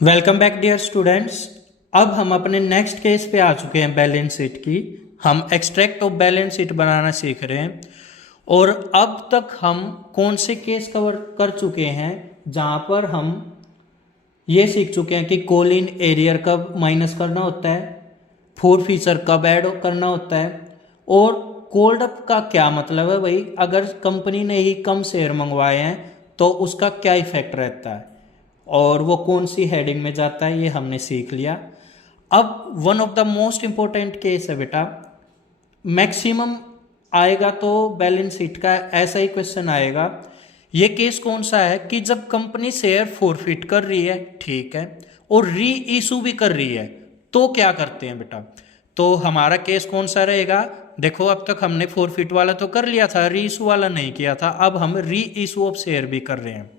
Welcome back dear students. अब हम अपने नेक्स्ट केस पे आ चुके हैं बैलेंस शीट की। हम एक्सट्रैक्ट ऑफ बैलेंस शीट बनाना सीख रहे हैं और अब तक हम कौन से केस कवर कर चुके हैं जहाँ पर हम ये सीख चुके हैं कि कोलिन एरियर कब माइनस करना होता है, फोर फीचर कब ऐड करना होता है और कोल्ड अप का क्या मतलब है भाई। अगर कंपनी ने ही कम शेयर मंगवाए हैं तो उसका क्या इफेक्ट रहता है और वो कौन सी हेडिंग में जाता है, ये हमने सीख लिया। अब one of the most important case है बेटा, मैक्सिमम आएगा तो बैलेंस शीट का ऐसा ही क्वेश्चन आएगा। ये केस कौन सा है कि जब कंपनी शेयर फॉरफिट कर रही है, ठीक है, और री इशू भी कर रही है, तो क्या करते हैं बेटा। तो हमारा केस कौन सा रहेगा, देखो अब तक हमने फॉरफिट वाला तो कर लिया था, री इशू वाला नहीं किया था। अब हम री इशू ऑफ शेयर भी कर रहे हैं।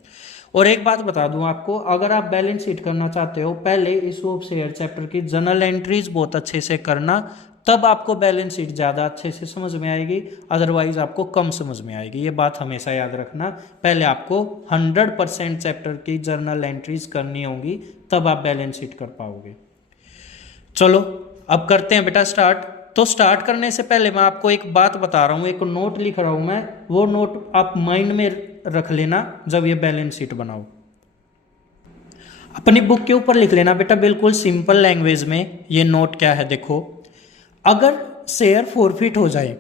और एक बात बता दूं आपको, अगर आप बैलेंस शीट करना चाहते हो, पहले इशू ऑफ शेयर चैप्टर की जनरल एंट्रीज बहुत अच्छे से करना, तब आपको बैलेंस शीट ज़्यादा अच्छे से समझ में आएगी, अदरवाइज आपको कम समझ में आएगी। ये बात हमेशा याद रखना, पहले आपको 100% चैप्टर की जर्नल एंट्रीज करनी होंगी, तब आप बैलेंस शीट कर पाओगे। चलो अब करते हैं बेटा स्टार्ट। तो स्टार्ट करने से पहले मैं आपको एक बात बता रहा हूँ, एक नोट लिख रहा हूँ मैं, वो नोट आप माइंड में रख लेना जब ये बैलेंस शीट बनाओ। अपनी बुक के ऊपर लिख लेना बेटा, बिल्कुल सिंपल लैंग्वेज में। ये नोट क्या है देखो, अगर शेयर फॉरफिट हो जाए,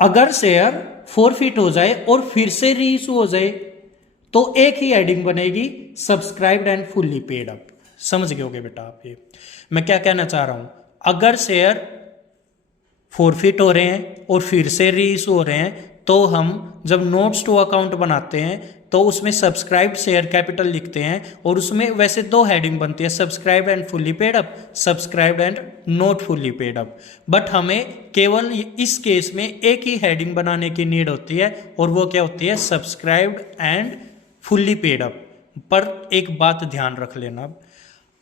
अगर शेयर फॉरफिट हो जाए और फिर से री इशू हो जाए, तो एक ही हेडिंग बनेगी, subscribed and fully paid up. समझ गए होगे बेटा आप ये मैं क्या कहना चाह रहा हूं। अगर शेयर फॉरफिट हो रहे हैं और फिर से री इशू हो रहे हैं, तो हम जब नोट्स टू अकाउंट बनाते हैं तो उसमें सब्सक्राइब्ड शेयर कैपिटल लिखते हैं और उसमें वैसे दो हेडिंग बनती है, subscribed and fully paid up, subscribed and not fully paid up. But हमें केवल इस केस में एक ही हेडिंग बनाने की नीड होती है और वो क्या होती है, subscribed and fully paid up. पर एक बात ध्यान रख लेना,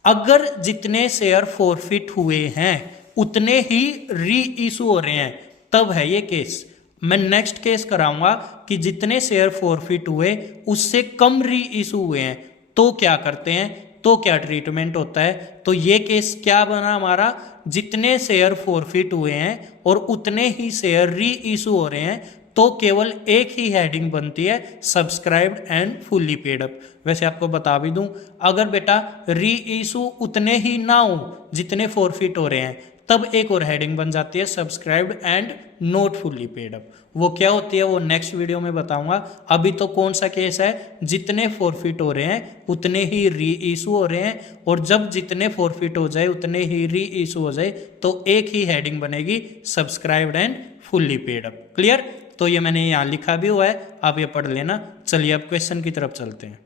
अगर जितने शेयर फॉरफिट हुए हैं उतने ही री इशू हो रहे हैं, तब है ये केस। मैं नेक्स्ट केस कराऊंगा कि जितने शेयर फॉरफिट हुए उससे कम री इशू हुए हैं, तो क्या करते हैं, तो क्या ट्रीटमेंट होता है। तो ये केस क्या बना हमारा, जितने शेयर फॉरफिट हुए हैं और उतने ही शेयर री इशू हो रहे हैं, तो केवल एक ही हेडिंग बनती है, subscribed and fully paid up. वैसे आपको बता भी दूं, अगर बेटा री इशू उतने ही ना हो जितने फॉरफिट हो रहे हैं, तब एक और हेडिंग बन जाती है, subscribed and not fully paid up. वो क्या होती है वो नेक्स्ट वीडियो में बताऊंगा। अभी तो कौन सा केस है, जितने फॉरफिट हो रहे हैं उतने ही री इशू हो रहे हैं, और जब जितने फॉरफिट हो जाए उतने ही री इशू हो जाए, तो एक ही हेडिंग बनेगी, subscribed and fully paid up. Clear. तो ये मैंने यहाँ लिखा भी हुआ है, आप ये पढ़ लेना। चलिए अब क्वेश्चन की तरफ चलते हैं।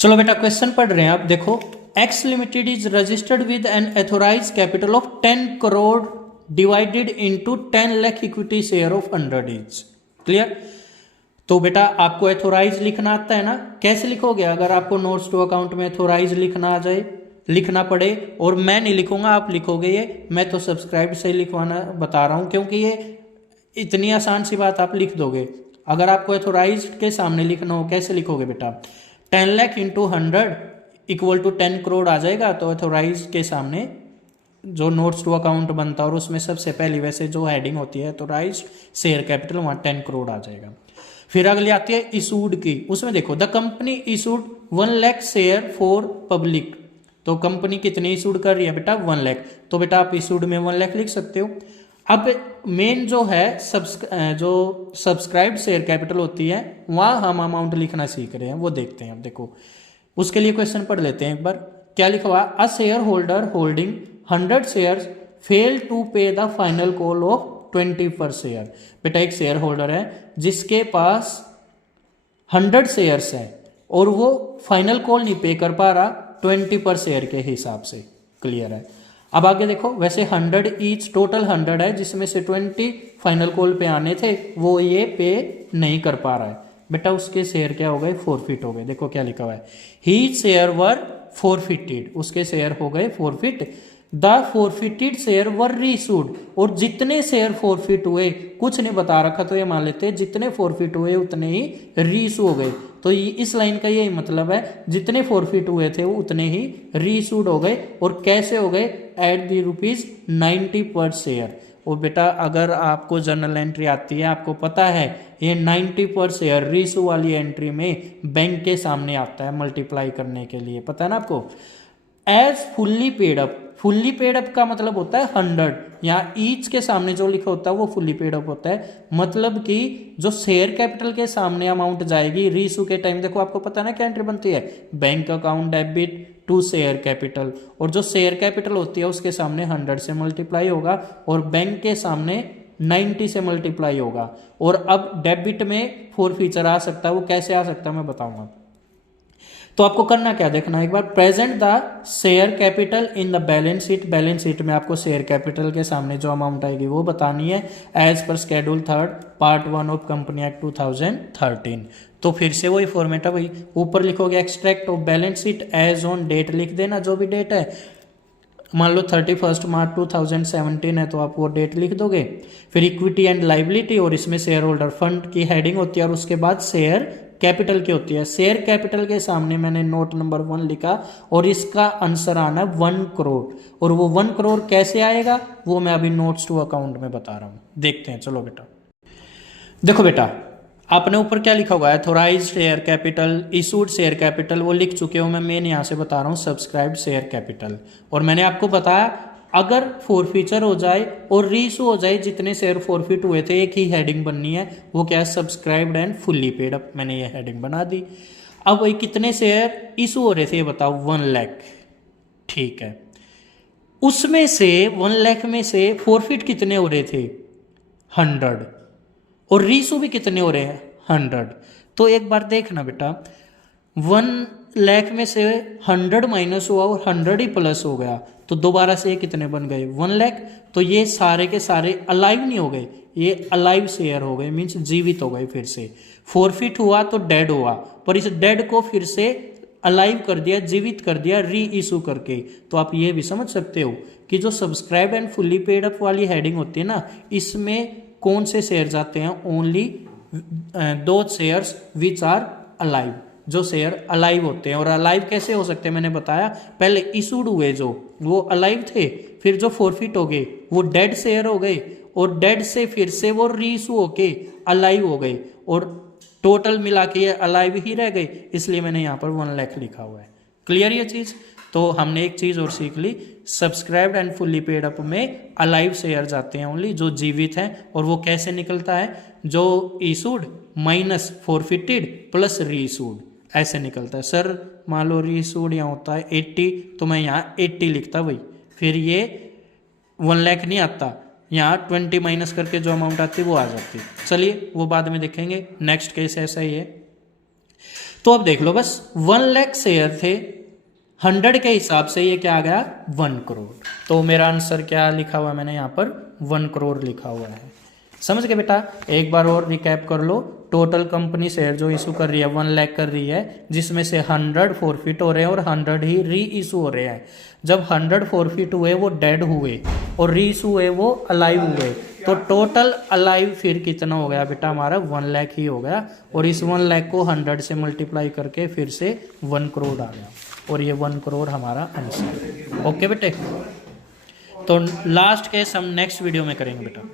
चलो बेटा क्वेश्चन पढ़ रहे हैं आप, देखो, X limited is registered with an authorise capital of 10 crore divided into 10 lakh equity share of 100 each. Clear. तो बेटा आपको एथोराइज लिखना आता है ना, कैसे लिखोगे, अगर आपको नोट्स टू अकाउंट में एथोराइज लिखना आ जाए, लिखना पड़े, और मैं नहीं लिखूंगा आप लिखोगे, ये मैं तो सब्सक्राइब से लिखवाना बता रहा हूं, क्योंकि ये इतनी आसान सी बात आप लिख दोगे। अगर आपको एथोराइज के सामने लिखना हो, कैसे लिखोगे बेटा, 10 lakh into 100 equal to 10 crore आ जाएगा। तो एथोराइज के सामने जो नोट्स टू अकाउंट बनता है और उसमें सबसे पहली वैसे जो हेडिंग होती है एथोराइज शेयर कैपिटल, वहाँ 10 करोड़ आ जाएगा। फिर अगली आती है इशूड की, उसमें देखो the company issued 1 lakh share for public. तो कंपनी कितने इशूड कर रही है बेटा, 1 लाख। तो बेटा आप इशूड में 1 लाख लिख सकते हो। अब मेन जो है जो सब्सक्राइब्ड शेयर कैपिटल होती है, वहाँ हम अमाउंट लिखना सीख रहे हैं, वो देखते हैं। अब देखो उसके लिए क्वेश्चन पढ़ लेते हैं एक बार। क्या लिखा हुआ, a share holder holding 100 shares fail to pay the final call of 20 per share. बेटा एक शेयर होल्डर है जिसके पास 100 शेयर्स है और वो फाइनल कॉल नहीं पे कर पा रहा 20 पर शेयर के हिसाब से। क्लियर है। अब आगे देखो, वैसे 100 ईच टोटल 100 है, जिसमें से 20 फाइनल कॉल पे आने थे, वो ये पे नहीं कर पा रहा है। बेटा उसके शेयर क्या हो गए, फॉरफिट हो गए। देखो क्या लिखा हुआ है, ही शेयर वर फॉरफिटेड, उसके शेयर हो गए forfeit. The forfeited share were reissued, और जितने शेयर फॉरफिट हुए, कुछ नहीं बता रखा तो ये मान लेते हैं जितने फॉरफिट हुए उतने ही रीइशू हो गए। तो इस लाइन का यही मतलब है, जितने फोरफिट हुए थे वो उतने ही रीइशूड हो गए। और कैसे हो गए? एट दी ₹90 पर शेयर। और बेटा अगर आपको जर्नल एंट्री आती है, आपको पता है ये 90 पर शेयर रीइशू वाली एंट्री में बैंक के सामने आता है मल्टीप्लाई करने के लिए, पता है ना आपको। As fully paid up, fully paid up का मतलब होता है 100, यहाँ ईच के सामने जो लिखा होता है वो फुल्ली पेड अप होता है। मतलब कि जो शेयर कैपिटल के सामने अमाउंट जाएगी रीइशू के टाइम, देखो आपको पता है ना क्या एंट्री बनती है, bank account debit to share capital, और जो शेयर कैपिटल होती है उसके सामने 100 से मल्टीप्लाई होगा और बैंक के सामने 90 से मल्टीप्लाई होगा। और अब डेबिट में फॉरफीचर आ सकता है, वो कैसे आ सकता है मैं बताऊंगा। तो आपको करना क्या देखना एक बार, present the share capital in the balance sheet. Balance sheet में आपको शेयर कैपिटल के सामने जो अमाउंट आएगी वो बतानी है, as per schedule 3 part 1 of company act 2013। तो फिर से वही फॉर्मेट है, वही ऊपर लिखोगे extract of balance sheet as on date लिख देना, जो भी डेट है, मान लो 31 मार्च 2017 है तो आप वो डेट लिख दोगे। फिर इक्विटी एंड लाइबिलिटी, और इसमें शेयर होल्डर फंड की हेडिंग होती है, और उसके बाद शेयर कैपिटल की होती है। शेयर कैपिटल के सामने मैंने नोट नंबर 1 लिखा, और इसका आंसर आना 1 करोड़। और वो 1 करोड़ कैसे आएगा वो मैं अभी नोट्स टू अकाउंट में बता रहा हूं, देखते हैं। चलो बेटा देखो बेटा, आपने ऊपर क्या लिखा हुआ है, authorised share capital, issued share capital, वो लिख चुके हो। मैं मेन यहाँ से बता रहा हूँ सब्सक्राइब्ड शेयर कैपिटल। और मैंने आपको बताया अगर फॉरफीचर हो जाए और रीइशू हो जाए, जितने शेयर फॉरफिट हुए थे एक ही हेडिंग बननी है, वो क्या है, subscribed and fully paid up. मैंने ये हेडिंग बना दी। अब वही कितने शेयर इशू हो रहे थे ये बताओ, 1 लाख, ठीक है। उसमें से 1 लाख में से फॉरफिट कितने हो रहे थे, 100, और रीइशू भी कितने हो रहे हैं, 100। तो एक बार देखना बेटा, 1 लाख में से 100 माइनस हुआ और 100 ही प्लस हो गया, तो दोबारा से ये कितने बन गए, 1 लाख। तो ये सारे के सारे अलाइव नहीं हो गए, ये अलाइव शेयर हो गए, मीन्स जीवित हो गए। फिर से फॉरफिट हुआ तो डेड हुआ, पर इस डेड को फिर से अलाइव कर दिया, जीवित कर दिया री इशू करके। तो आप ये भी समझ सकते हो कि जो subscribe and fully paid up वाली हेडिंग होती है ना, इसमें कौन से शेयर जाते हैं, ओनली दो शेयर्स विच आर अलाइव, जो शेयर अलाइव होते हैं। और अलाइव कैसे हो सकते हैं मैंने बताया, पहले इशूड हुए जो वो अलाइव थे, फिर जो फॉरफिट हो गए वो डेड शेयर हो गए, और डेड से फिर से वो रीइशू होके अलाइव हो गए, और टोटल मिला के ये अलाइव ही रह गए। इसलिए मैंने यहाँ पर 1 लाख लिखा हुआ है। क्लियर ये चीज़? तो हमने एक चीज़ और सीख ली, subscribed and fully paid up में अलाइव शेयर जाते हैं ओनली, जो जीवित हैं। और वो कैसे निकलता है, जो issued minus forfeited plus reissued, ऐसे निकलता है। सर मान लो रीइशूड यहाँ होता है 80, तो मैं यहाँ 80 लिखता भाई, फिर ये 1 लाख नहीं आता, यहाँ 20 माइनस करके जो अमाउंट आती है वो आ जाती है। चलिए वो बाद में देखेंगे, नेक्स्ट केस ऐसा ही है। तो अब देख लो बस, 1 लाख शेयर थे, 100 के हिसाब से ये क्या आ गया, 1 करोड़। तो मेरा आंसर क्या लिखा हुआ है, मैंने यहाँ पर 1 करोड़ लिखा हुआ है। समझ गए बेटा? एक बार और रिकैप कर लो, टोटल कंपनी शेयर जो इशू कर रही है 1 लाख कर रही है, जिसमें से 100 फॉरफिट हो रहे हैं और 100 ही री इशू हो रहे हैं। जब 100 फॉरफिट हुए वो डेड हुए, और री इशू हुए वो अलाइव हुए, तो टोटल अलाइव फिर कितना हो गया बेटा, हमारा 1 लाख ही हो गया। और इस 1 लाख को 100 से मल्टीप्लाई करके फिर से 1 करोड़ आ गया, और ये 1 करोड़ हमारा आंसर। ओके बेटे, तो लास्ट केस हम नेक्स्ट वीडियो में करेंगे बेटा।